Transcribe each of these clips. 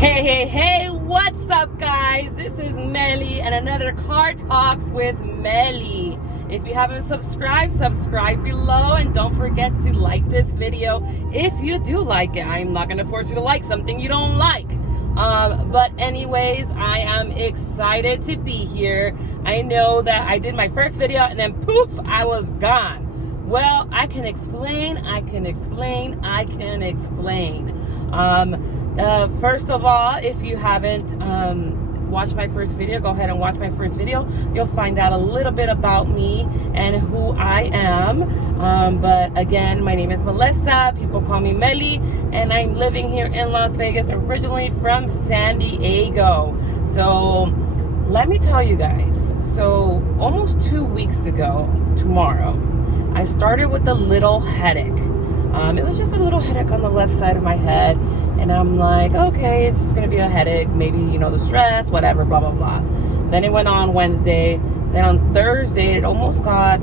Hey, what's up, guys? This is Mely and another Car Talks with Mely. If you haven't subscribed, subscribe below and don't forget to like this video if you do like it. I'm not going to force you to like something you don't like. But anyways, I am excited to be here. I know that I did my first video and then poof, I was gone. Well, I can explain. First of all, if you haven't watched my first video, go ahead and watch my first video. You'll find out a little bit about me and who I am. But again, my name is Melissa. People call me Mely, and I'm living here in Las Vegas, originally from San Diego. So let me tell you guys. So almost 2 weeks ago, tomorrow, I started with a little headache. It was just a little headache on the left side of my head. And I'm like, okay, it's just going to be a headache. Maybe, the stress, whatever, blah, blah, blah. Then it went on Wednesday. Then on Thursday, it almost got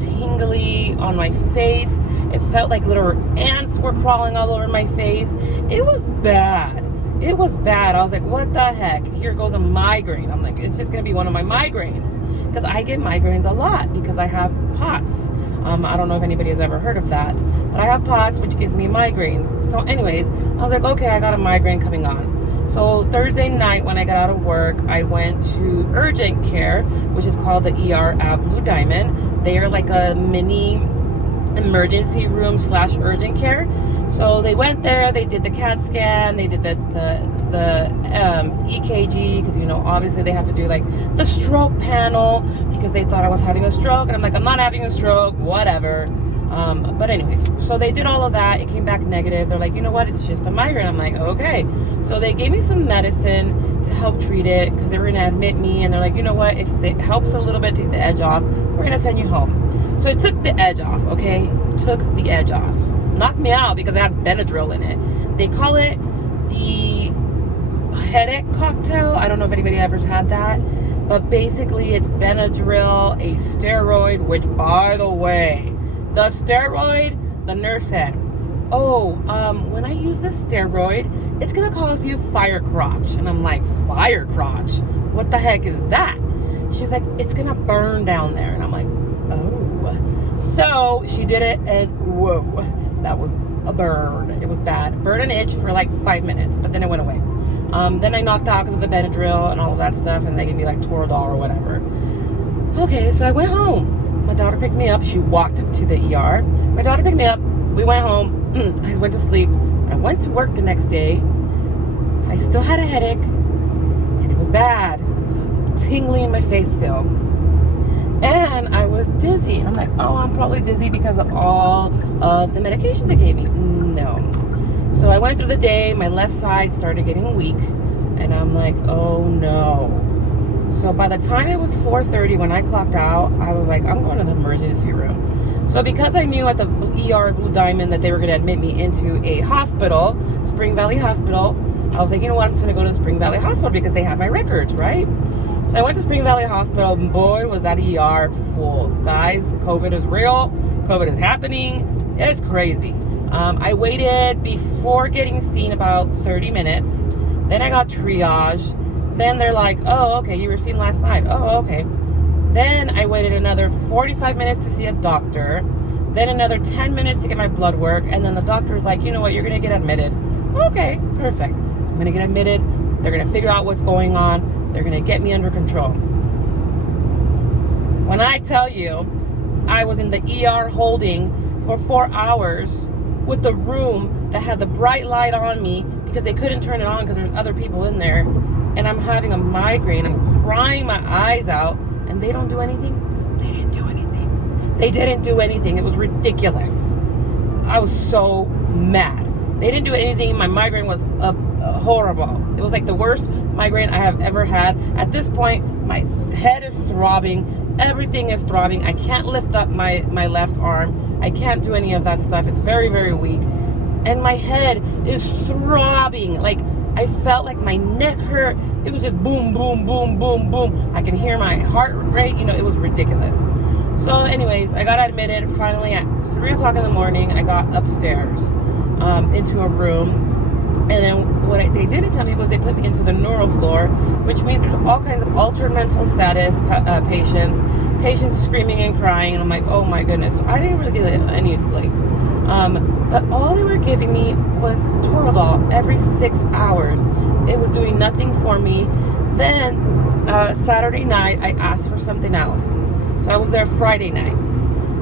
tingly on my face. It felt like little ants were crawling all over my face. It was bad. I was like, what the heck? Here goes a migraine. I'm like, it's just going to be one of my migraines. Because I get migraines a lot because I have POTS. I don't know if anybody has ever heard of that, but I have POTS, which gives me migraines. So anyways, I was like, okay, I got a migraine coming on. So Thursday night when I got out of work, I went to urgent care, which is called the ER at Blue Diamond. They are like a mini emergency room / urgent care. So they went there, they did the CAT scan, they did the EKG, because obviously they have to do like the stroke panel because they thought I was having a stroke, and I'm like, I'm not having a stroke, whatever. But anyways, so they did all of that. It came back negative. They're like, you know what, it's just a migraine. I'm like, okay. So they gave me some medicine to help treat it because they were going to admit me, and they're like, you know what, if it helps a little bit, take the edge off, we're going to send you home. So it took the edge off, okay? Took the edge off. Knocked me out because I had Benadryl in it. They call it the headache cocktail. I don't know if anybody ever's had that, but basically it's Benadryl, a steroid, which, by the way, the steroid, the nurse said, when I use this steroid, it's gonna cause you fire crotch. And I'm like, fire crotch? What the heck is that? She's like, it's gonna burn down there. And I'm like, oh. So she did it, and whoa, that was a burn. It was bad. Burn and itch for like 5 minutes, but then it went away. Then I knocked out because of the Benadryl and all of that stuff, and they gave me like Toradol or whatever. Okay, so I went home. My daughter picked me up. She walked to the ER. My daughter picked me up. We went home. I went to sleep. I went to work the next day. I still had a headache, and it was bad. Tingling in my face still. And I was dizzy. And I'm like, oh, I'm probably dizzy because of all of the medications they gave me. No. So I went through the day. My left side started getting weak. And I'm like, oh, no. So by the time it was 4:30 when I clocked out, I was like, I'm going to the emergency room. So because I knew at the ER Blue Diamond that they were going to admit me into a hospital, Spring Valley Hospital, I was like, you know what? I'm just going to go to Spring Valley Hospital because they have my records, right? So I went to Spring Valley Hospital, and boy, was that ER full. Guys, COVID is real. COVID is happening. It's crazy. I waited before getting seen about 30 minutes. Then I got triage. Then they're like, oh, okay, you were seen last night. Oh, okay. Then I waited another 45 minutes to see a doctor. Then another 10 minutes to get my blood work. And then the doctor was like, you know what, you're going to get admitted. Okay, perfect. I'm going to get admitted. They're going to figure out what's going on. They're going to get me under control. When I tell you, I was in the ER holding for 4 hours with the room that had the bright light on me because they couldn't turn it on because there's other people in there. And I'm having a migraine. I'm crying my eyes out. And they don't do anything? They didn't do anything. They didn't do anything. It was ridiculous. I was so mad. They didn't do anything. My migraine was horrible. It was like the worst migraine I have ever had. At this point, my head is throbbing. Everything is throbbing. I can't lift up my left arm. I can't do any of that stuff. It's very, very weak. And my head is throbbing. Like, I felt like my neck hurt. It was just boom, boom, boom, boom, boom. I can hear my heart rate. It was ridiculous. So anyways, I got admitted. Finally, at 3 o'clock in the morning, I got upstairs into a room. And then what it they didn't tell me was they put me into the neural floor, which means there's all kinds of altered mental status patients screaming and crying. And I'm like, oh my goodness. So I didn't really get any sleep. But all they were giving me was Toradol every 6 hours. It was doing nothing for me. Then Saturday night, I asked for something else. So I was there Friday night.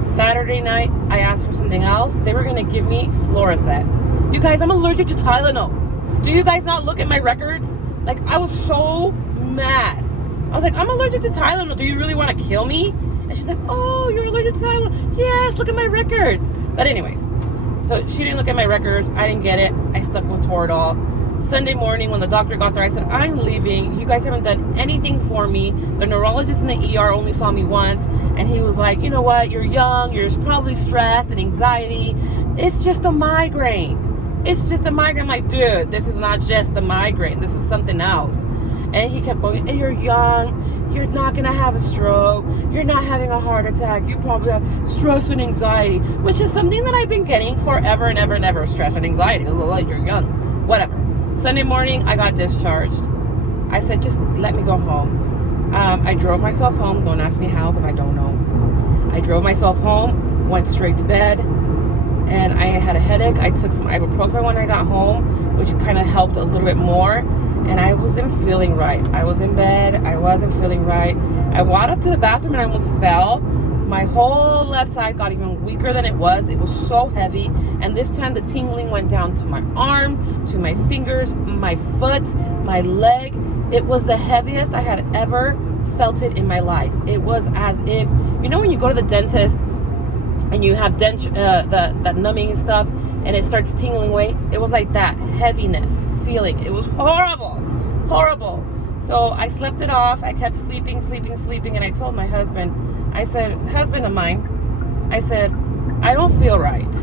Saturday night, I asked for something else. They were going to give me Floricet. You guys, I'm allergic to Tylenol. Do you guys not look at my records? Like, I was so mad. I was like, I'm allergic to Tylenol. Do you really want to kill me? And she's like, oh, you're allergic to Tylenol. Yes, look at my records. But anyways, so she didn't look at my records. I didn't get it. I stuck with Toradol. Sunday morning when the doctor got there, I said, I'm leaving. You guys haven't done anything for me. The neurologist in the ER only saw me once. And he was like, you know what? You're young. You're probably stressed and anxiety. It's just a migraine. It's just a migraine. I'm like, dude, this is not just a migraine. This is something else. And he kept going, hey, you're young. You're not going to have a stroke. You're not having a heart attack. You probably have stress and anxiety, which is something that I've been getting forever and ever and ever. Stress and anxiety. You're young. Whatever. Sunday morning, I got discharged. I said, just let me go home. I drove myself home. Don't ask me how, because I don't know. I drove myself home, went straight to bed, and I had a headache. I took some ibuprofen when I got home, which kind of helped a little bit more, and I wasn't feeling right. I was in bed. I wasn't feeling right. I walked up to the bathroom and I almost fell. My whole left side got even weaker than it was. It was so heavy. And this time the tingling went down to my arm, to my fingers, my foot, my leg. It was the heaviest I had ever felt it in my life. It was as if, you know when you go to the dentist and you have that numbing stuff and it starts tingling away? It was like that heaviness feeling. It was horrible, horrible. So I slept it off. I kept sleeping. And I told my husband, I said, husband of mine, I said, I don't feel right.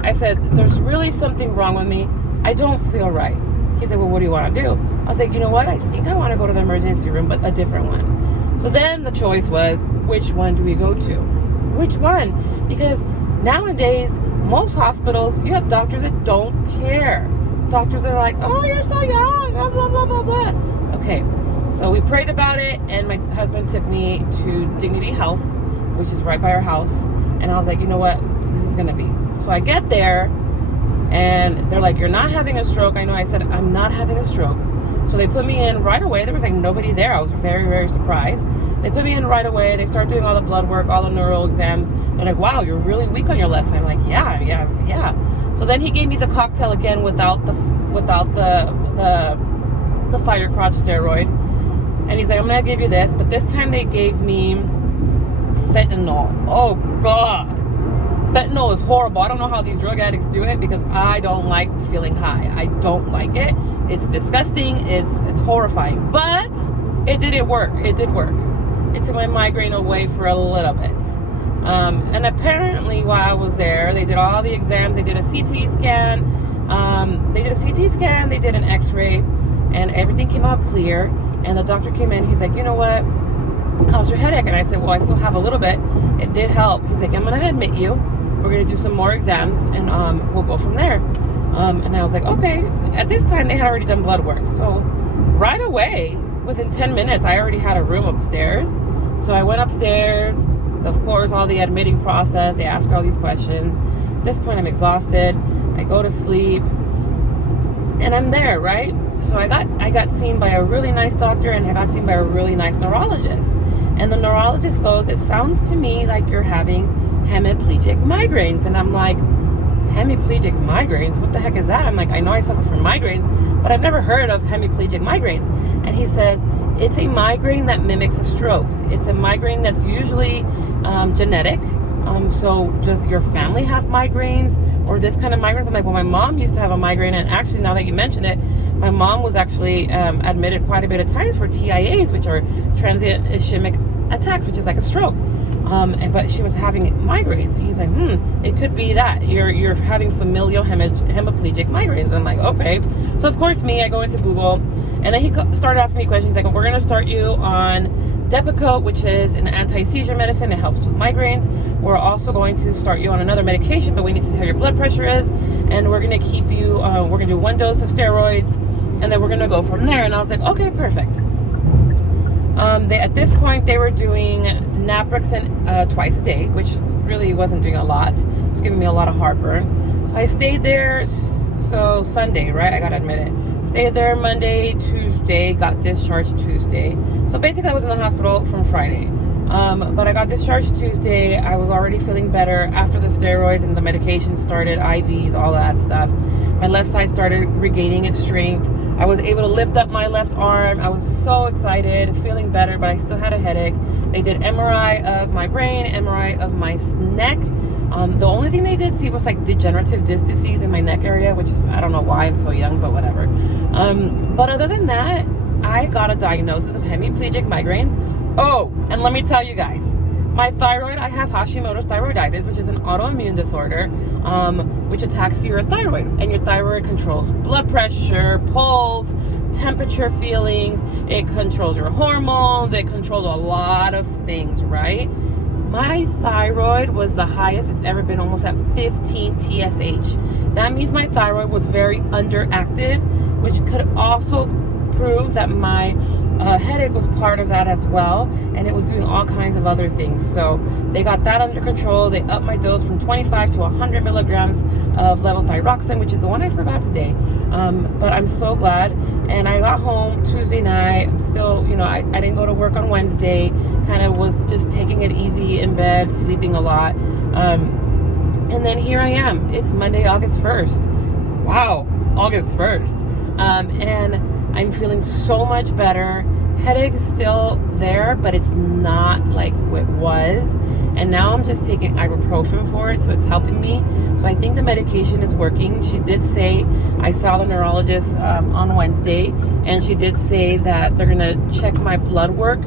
I said, there's really something wrong with me. I don't feel right. He said, well, what do you want to do? I was like, you know what? I think I want to go to the emergency room, but a different one. So then the choice was, which one do we go to? Which one? Because nowadays, most hospitals, you have doctors that don't care. Doctors that are like, oh, you're so young, blah, blah, blah, blah, blah. Okay. So we prayed about it, and my husband took me to Dignity Health, which is right by our house. And I was like, you know what? This is going to be. So I get there, and they're like, you're not having a stroke. I know. I said, I'm not having a stroke. So they put me in right away. There was like nobody there. I was very, very surprised. They put me in right away. They start doing all the blood work, all the neural exams. They're like, wow, you're really weak on your left side. I'm like, yeah. So then he gave me the cocktail again without the fire crotch steroid. And he's like, I'm going to give you this. But this time they gave me fentanyl. Oh, God. Fentanyl is horrible. I don't know how these drug addicts do it because I don't like feeling high. I don't like it. It's disgusting. It's horrifying. But it did work. It did work. It took my migraine away for a little bit. And apparently while I was there, they did all the exams. They did a CT scan. They did an x-ray. And everything came out clear. And the doctor came in. He's like, you know what? How's your headache? And I said, well, I still have a little bit. It did help. He's like, I'm going to admit you. We're going to do some more exams, and we'll go from there. And I was like, okay. At this time, they had already done blood work. So right away, within 10 minutes, I already had a room upstairs. So I went upstairs. Of course, all the admitting process. They ask all these questions. At this point, I'm exhausted. I go to sleep. And I'm there, right? So I got seen by a really nice doctor, and I got seen by a really nice neurologist. And the neurologist goes, it sounds to me like you're having hemiplegic migraines. And I'm like, hemiplegic migraines? What the heck is that? I'm like, I know I suffer from migraines, but I've never heard of hemiplegic migraines. And he says, it's a migraine that mimics a stroke. It's a migraine that's usually genetic. So does your family have migraines or this kind of migraines? I'm like, well, my mom used to have a migraine, and actually, now that you mention it, my mom was actually admitted quite a bit of times for TIAs, which are transient ischemic attacks, which is like a stroke. But she was having migraines. And he's like, it could be that you're having familial hemiplegic migraines. And I'm like, okay. So of course, I go into Google, and then he started asking me questions. He's like, we're going to start you on Depakote, which is an anti-seizure medicine. It helps with migraines. We're also going to start you on another medication, but we need to see how your blood pressure is. And we're going to keep you, we're going to do 1 dose of steroids, and then we're gonna go from there. And I was like, okay, perfect. At this point, they were doing naproxen twice a day, which really wasn't doing a lot. It was giving me a lot of heartburn. So I stayed there. So Sunday, right? I gotta admit it. Stayed there Monday, Tuesday, got discharged Tuesday. So basically, I was in the hospital from Friday. But I got discharged Tuesday. I was already feeling better after the steroids and the medication started, IVs, all that stuff. My left side started regaining its strength. I was able to lift up my left arm. I was so excited, feeling better, but I still had a headache. They did MRI of my brain, MRI of my neck. The only thing they did see was like degenerative disc disease in my neck area, which is, I don't know why I'm so young, but whatever. But other than that, I got a diagnosis of hemiplegic migraines. Oh, and let me tell you guys, my thyroid, I have Hashimoto's thyroiditis, which is an autoimmune disorder, which attacks your thyroid. And your thyroid controls blood pressure, pulse, temperature feelings. It controls your hormones. It controls a lot of things, right? My thyroid was the highest it's ever been, almost at 15 TSH. That means my thyroid was very underactive, which could also prove that my headache was part of that as well, and it was doing all kinds of other things. So they got that under control. They upped my dose from 25 to 100 milligrams of levothyroxine, which is the one I forgot today. But I'm so glad. And I got home Tuesday night. I'm still, I didn't go to work on Wednesday. Kind of was just taking it easy in bed, sleeping a lot. And then here I am. It's Monday, August 1st. Wow, August 1st. And I'm feeling so much better. Headache is still there, but it's not like it was. And now I'm just taking ibuprofen for it, so it's helping me. So I think the medication is working. She did say, I saw the neurologist on Wednesday, and she did say that they're gonna check my blood work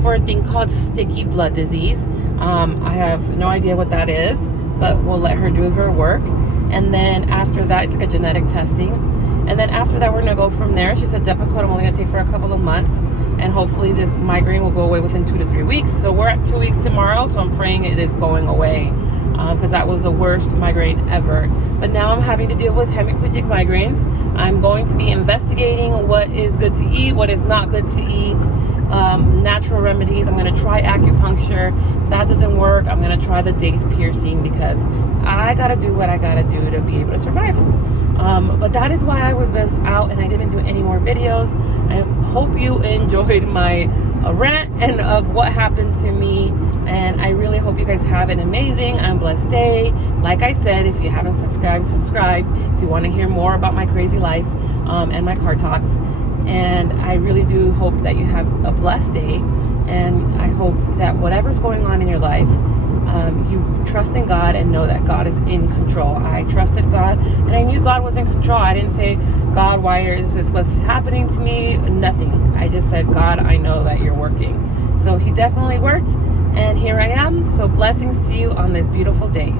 for a thing called sticky blood disease. I have no idea what that is, but we'll let her do her work. And then after that, it's like a genetic testing. And then after that, we're gonna go from there. She said Depakote I'm only gonna take for a couple of months, and hopefully this migraine will go away within 2 to 3 weeks. So we're at 2 weeks tomorrow, so I'm praying it is going away, because that was the worst migraine ever. But now I'm having to deal with hemiplegic migraines. I'm going to be investigating what is good to eat, what is not good to eat, natural remedies. I'm gonna try acupuncture. If that doesn't work, I'm gonna try the daith piercing, because I gotta do what I gotta do to be able to survive. But that is why I was out and I didn't do any more videos. I hope you enjoyed my rant and of what happened to me, and I really hope you guys have an amazing and blessed day. Like I said, if you haven't subscribed, subscribe if you want to hear more about my crazy life and my car talks. And I really do hope that you have a blessed day, and I hope that whatever's going on in your life, you trust in God and know that God is in control. I trusted God and I knew God was in control. I didn't say, God, why is this what's happening to me? Nothing. I just said, God, I know that you're working. So he definitely worked, and here I am. So blessings to you on this beautiful day.